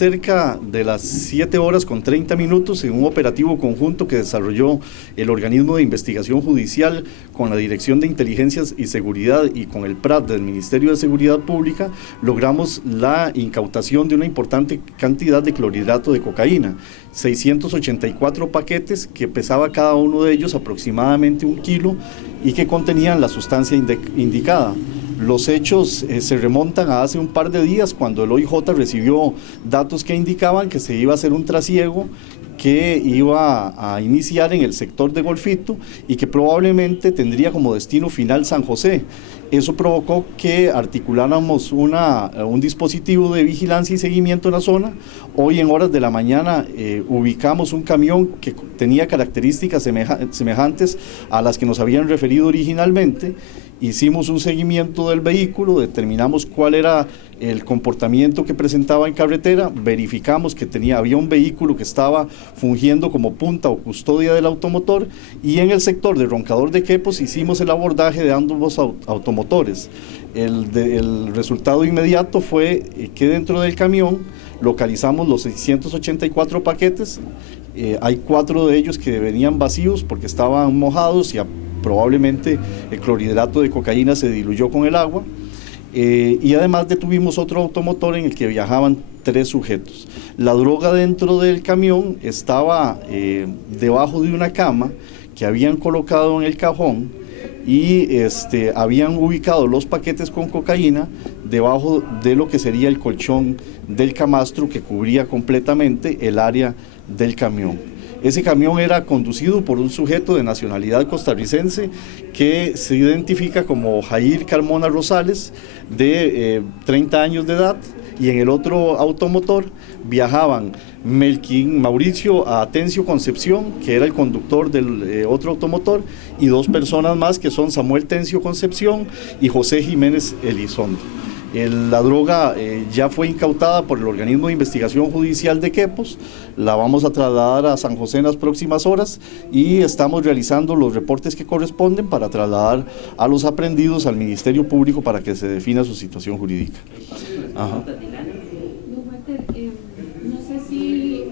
cerca de las 7:30 en un operativo conjunto que desarrolló el organismo de investigación judicial con la Dirección de Inteligencias y Seguridad y con el PRAT del Ministerio de Seguridad Pública. Logramos la incautación de una importante cantidad de clorhidrato de cocaína, 684 paquetes que pesaba cada uno de ellos aproximadamente 1 kilo y que contenían la sustancia indicada. Los hechos se remontan a hace un par de días, cuando el OIJ recibió datos que indicaban que se iba a hacer un trasiego que iba a iniciar en el sector de Golfito y que probablemente tendría como destino final San José. Eso provocó que articuláramos un dispositivo de vigilancia y seguimiento en la zona. Hoy en horas de la mañana ubicamos un camión que tenía características semejantes a las que nos habían referido originalmente. Hicimos un seguimiento del vehículo, determinamos cuál era el comportamiento que presentaba en carretera, verificamos que había un vehículo que estaba fungiendo como punta o custodia del automotor, y en el sector de Roncador de Quepos hicimos el abordaje de ambos automotores. El resultado inmediato fue que dentro del camión localizamos los 684 paquetes, hay 4 de ellos que venían vacíos porque estaban mojados y probablemente el clorhidrato de cocaína se diluyó con el agua, y además detuvimos otro automotor en el que viajaban 3 sujetos. La droga dentro del camión estaba debajo de una cama que habían colocado en el cajón, y habían ubicado los paquetes con cocaína debajo de lo que sería el colchón del camastro que cubría completamente el área del camión. Ese camión era conducido por un sujeto de nacionalidad costarricense que se identifica como Jair Carmona Rosales, de 30 años de edad, y en el otro automotor viajaban Melquín Mauricio Atencio Concepción, que era el conductor del otro automotor, y 2 personas más, que son Samuel Tencio Concepción y José Jiménez Elizondo. La droga ya fue incautada por el organismo de investigación judicial de Quepos, la vamos a trasladar a San José en las próximas horas y estamos realizando los reportes que corresponden para trasladar a los aprendidos al Ministerio Público para que se defina su situación jurídica. Ajá. No sé si,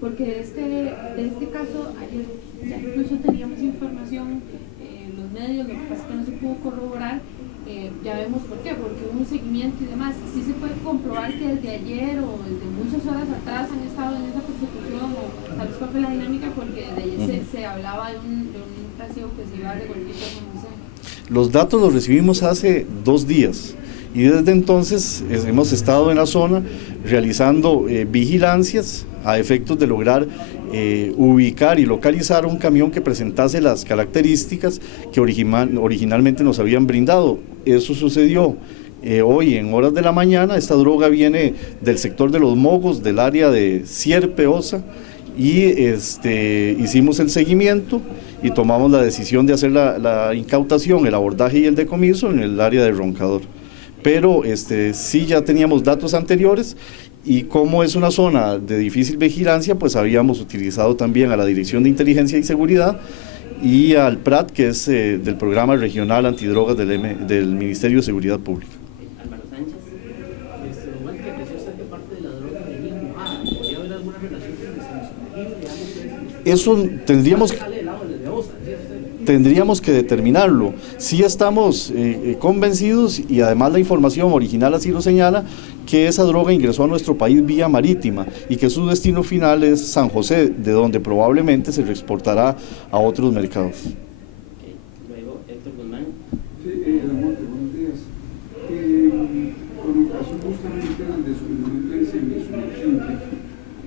porque de este caso ayer ya incluso teníamos información en los medios, lo que pasa es que no se pudo corroborar. Ya vemos por qué, porque hubo un seguimiento y demás. Sí se puede comprobar que desde ayer o desde muchas horas atrás han estado en esa persecución, o tal vez cuál fue la dinámica, porque desde ayer se hablaba de un trasiego que se iba de Golfito a San José. Los datos los recibimos hace 2 días y desde entonces hemos estado en la zona realizando vigilancias a efectos de lograr ubicar y localizar un camión que presentase las características que originalmente nos habían brindado. Eso sucedió hoy en horas de la mañana. Esta droga viene del sector de Los Mogos, del área de Sierpe, Osa, y hicimos el seguimiento y tomamos la decisión de hacer la incautación, el abordaje y el decomiso en el área de Roncador. Pero sí ya teníamos datos anteriores, y como es una zona de difícil vigilancia, pues habíamos utilizado también a la Dirección de Inteligencia y Seguridad y al PRAT, que es del Programa Regional Antidrogas del Ministerio de Seguridad Pública. Álvaro Sánchez, igual que apreciou usted que parte de la droga venía mojada, ¿podría haber alguna relación con el sumergible? Eso tendríamos que determinarlo. Sí estamos convencidos, y además la información original así lo señala, que esa droga ingresó a nuestro país vía marítima y que su destino final es San José, de donde probablemente se reexportará a otros mercados. Luego, Héctor Guzmán. Sí, buenos días. Con ocasión justamente del descubrimiento del semisumergible,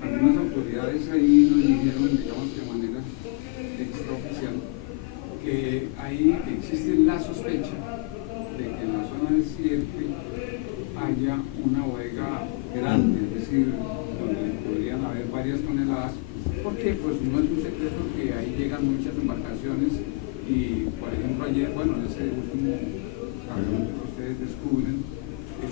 algunas autoridades ahí nos dijeron, digamos, de manera extraoficial, que ahí existe la sospecha de que en la zona del Sierpe haya una bodega grande, es decir, donde podrían haber varias toneladas, porque pues no es un secreto que ahí llegan muchas embarcaciones y, por ejemplo, ayer, bueno, en ese último camión que ustedes descubren,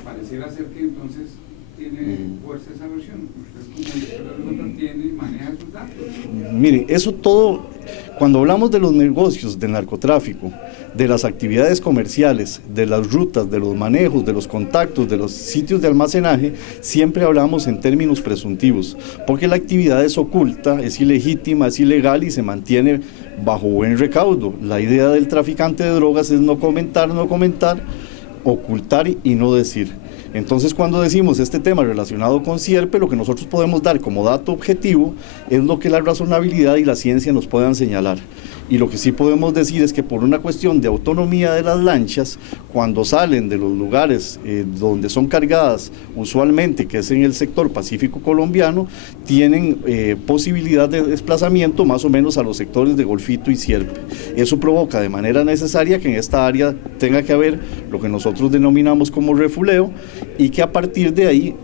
pareciera ser que entonces tiene fuerza esa versión. Usted como director de Droga tiene y maneja esos datos. Mire, eso todo, cuando hablamos de los negocios del narcotráfico, de las actividades comerciales, de las rutas, de los manejos, de los contactos, de los sitios de almacenaje, siempre hablamos en términos presuntivos, porque la actividad es oculta, es ilegítima, es ilegal y se mantiene bajo buen recaudo. La idea del traficante de drogas es no comentar, ocultar y no decir. Entonces, cuando decimos este tema relacionado con Sierpe, lo que nosotros podemos dar como dato objetivo es lo que la razonabilidad y la ciencia nos puedan señalar. Y lo que sí podemos decir es que por una cuestión de autonomía de las lanchas, cuando salen de los lugares donde son cargadas usualmente, que es en el sector pacífico colombiano, tienen posibilidad de desplazamiento más o menos a los sectores de Golfito y Sierpe. Eso provoca de manera necesaria que en esta área tenga que haber lo que nosotros denominamos como refuleo y que a partir de ahí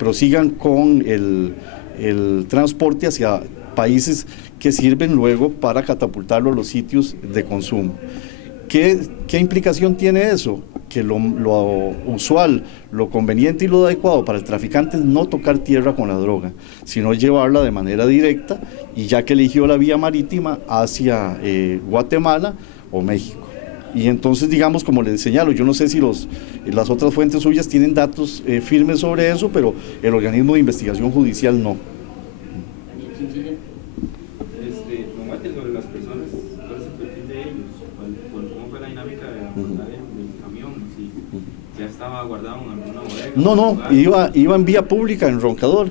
prosigan con el transporte hacia países que sirven luego para catapultarlo a los sitios de consumo. ¿Qué implicación tiene eso? Que lo usual, lo conveniente y lo adecuado para el traficante es no tocar tierra con la droga, sino llevarla de manera directa y ya que eligió la vía marítima hacia Guatemala o México. Y entonces, digamos, como les señalo, yo no sé si las otras fuentes suyas tienen datos firmes sobre eso, pero el organismo de investigación judicial no. Sobre las personas, ¿cuál es el perfil de ellos? ¿Cómo fue la dinámica de abordar el camión? Si ya estaba guardado en alguna bodega. No, iba en vía pública, en Roncador.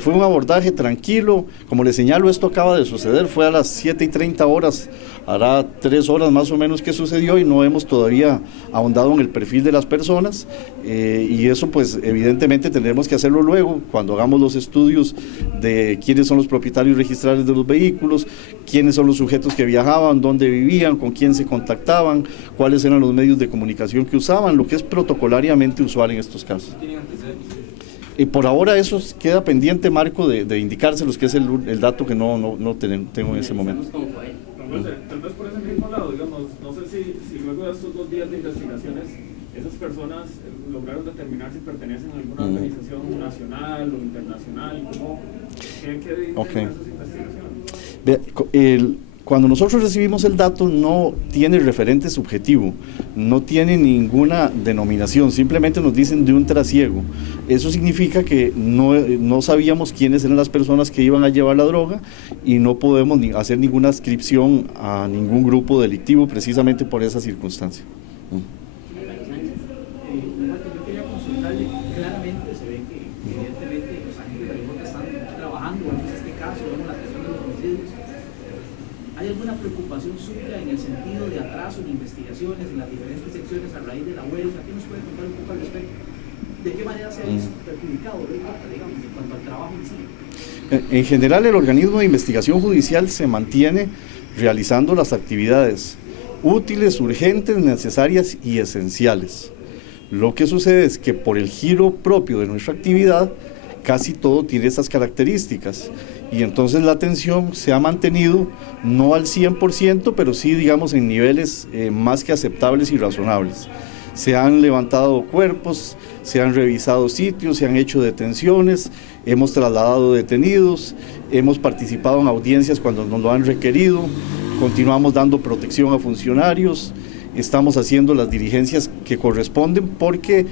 Fue un abordaje tranquilo. Como les señalo, esto acaba de suceder, fue a las 7:30, hará 3 horas más o menos que sucedió y no hemos todavía ahondado en el perfil de las personas y eso pues evidentemente tendremos que hacerlo luego cuando hagamos los estudios de quiénes son los propietarios registrales de los vehículos, quiénes son los sujetos que viajaban, dónde vivían, con quién se contactaban, cuáles eran los medios de comunicación que usaban, lo que es protocolariamente usual en estos casos. ¿Tienen antecedentes? Y por ahora eso queda pendiente, Marco, de indicárselos, que es el dato que no tengo en ese momento. Tal vez por ese mismo lado, digamos, no sé si luego de estos 2 días de investigaciones, esas personas lograron determinar si pertenecen a alguna organización nacional o internacional, ¿qué dicen esas investigaciones? Cuando nosotros recibimos el dato no tiene referente subjetivo, no tiene ninguna denominación, simplemente nos dicen de un trasiego. Eso significa que no sabíamos quiénes eran las personas que iban a llevar la droga y no podemos hacer ninguna adscripción a ningún grupo delictivo precisamente por esa circunstancia. Yo quería consultarle, claramente se ve que evidentemente los agentes de la están trabajando, vemos este caso, vemos la cuestión de los homicidios. ¿Hay alguna preocupación suya en el sentido de atraso en investigaciones en las diferentes secciones a raíz de la huelga? ¿Qué nos puede contar un poco al respecto? ¿De qué manera se ha perjudicado, digamos, en cuanto al trabajo en sí? En general, el organismo de investigación judicial se mantiene realizando las actividades útiles, urgentes, necesarias y esenciales. Lo que sucede es que por el giro propio de nuestra actividad, casi todo tiene esas características y entonces la atención se ha mantenido no al 100%, pero sí digamos en niveles más que aceptables y razonables. Se han levantado cuerpos, se han revisado sitios, se han hecho detenciones, hemos trasladado detenidos, hemos participado en audiencias cuando nos lo han requerido, continuamos dando protección a funcionarios, estamos haciendo las diligencias que corresponden porque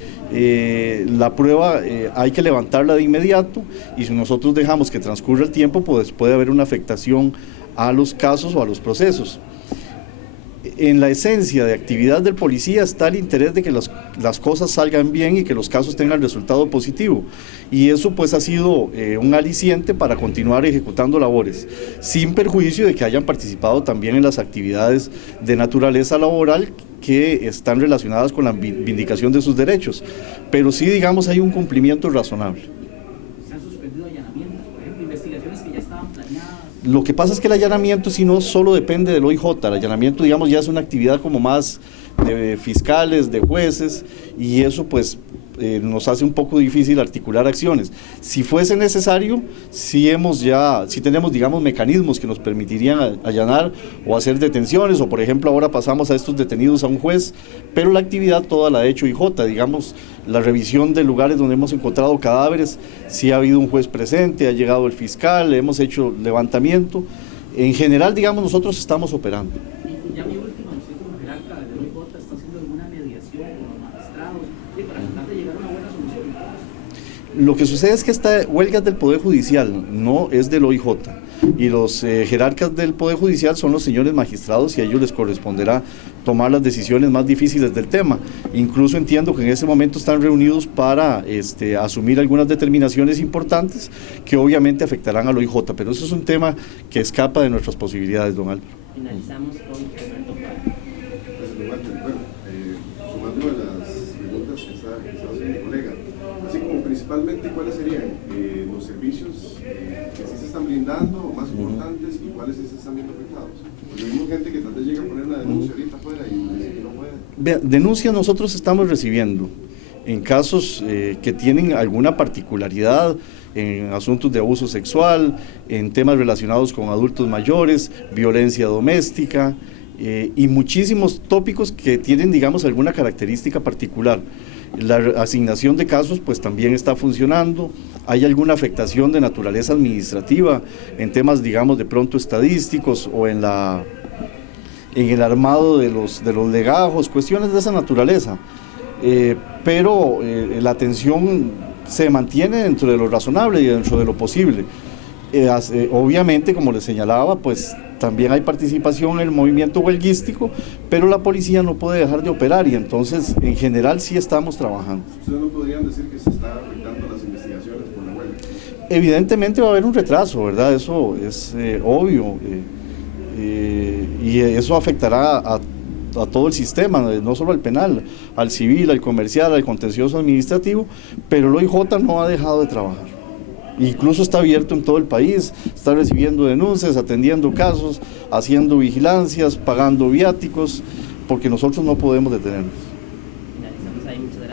la prueba hay que levantarla de inmediato y si nosotros dejamos que transcurra el tiempo, pues puede haber una afectación a los casos o a los procesos. En la esencia de actividad del policía está el interés de que las cosas salgan bien y que los casos tengan resultado positivo y eso pues ha sido un aliciente para continuar ejecutando labores sin perjuicio de que hayan participado también en las actividades de naturaleza laboral que están relacionadas con la vindicación de sus derechos, pero sí digamos hay un cumplimiento razonable. ¿Se han suspendido allanamientos, por ejemplo, investigaciones que ya estaban planeadas? Lo que pasa es que el allanamiento si no solo depende del OIJ, el allanamiento digamos ya es una actividad como más de fiscales, de jueces y eso pues nos hace un poco difícil articular acciones. Si fuese necesario, sí tenemos, digamos, mecanismos que nos permitirían allanar o hacer detenciones, o por ejemplo ahora pasamos a estos detenidos a un juez, pero la actividad toda la ha hecho IJ, digamos, la revisión de lugares donde hemos encontrado cadáveres, sí ha habido un juez presente, ha llegado el fiscal, hemos hecho levantamiento. En general, digamos, nosotros estamos operando. Y ya mi última, usted como jerarca de OIJ está haciendo alguna mediación con los magistrados para tratar de llegar a una buena solución. Lo que sucede es que esta huelga es del Poder Judicial, no es del OIJ. Y los jerarcas del Poder Judicial son los señores magistrados y a ellos les corresponderá tomar las decisiones más difíciles del tema. Incluso entiendo que en ese momento están reunidos para asumir algunas determinaciones importantes que obviamente afectarán al OIJ, pero eso es un tema que escapa de nuestras posibilidades, don Álvaro. Finalizamos con Fernando Prado. Sumando a las preguntas que está haciendo mi colega, así como principalmente cuáles serían los servicios que sí se están brindando, más importantes, y cuáles sí se están viendo afectados. Porque vemos gente que tal vez llega a poner una denuncia ahorita afuera y dice que no puede. Vea, denuncias nosotros estamos recibiendo en casos que tienen alguna particularidad, en asuntos de abuso sexual, en temas relacionados con adultos mayores, violencia doméstica, y muchísimos tópicos que tienen, digamos, alguna característica particular. La asignación de casos pues también está funcionando, hay alguna afectación de naturaleza administrativa en temas, digamos, de pronto estadísticos o en el armado de los legajos, cuestiones de esa naturaleza, pero la atención se mantiene dentro de lo razonable y dentro de lo posible. Obviamente, como les señalaba, pues también hay participación en el movimiento huelguístico, pero la policía no puede dejar de operar y entonces en general sí estamos trabajando. ¿Ustedes no podrían decir que se está afectando las investigaciones por la huelga? Evidentemente va a haber un retraso, ¿verdad? Eso es obvio, y eso afectará a todo el sistema, no solo al penal, al civil, al comercial, al contencioso administrativo, pero el OIJ no ha dejado de trabajar. Incluso está abierto en todo el país, está recibiendo denuncias, atendiendo casos, haciendo vigilancias, pagando viáticos, porque nosotros no podemos detenernos.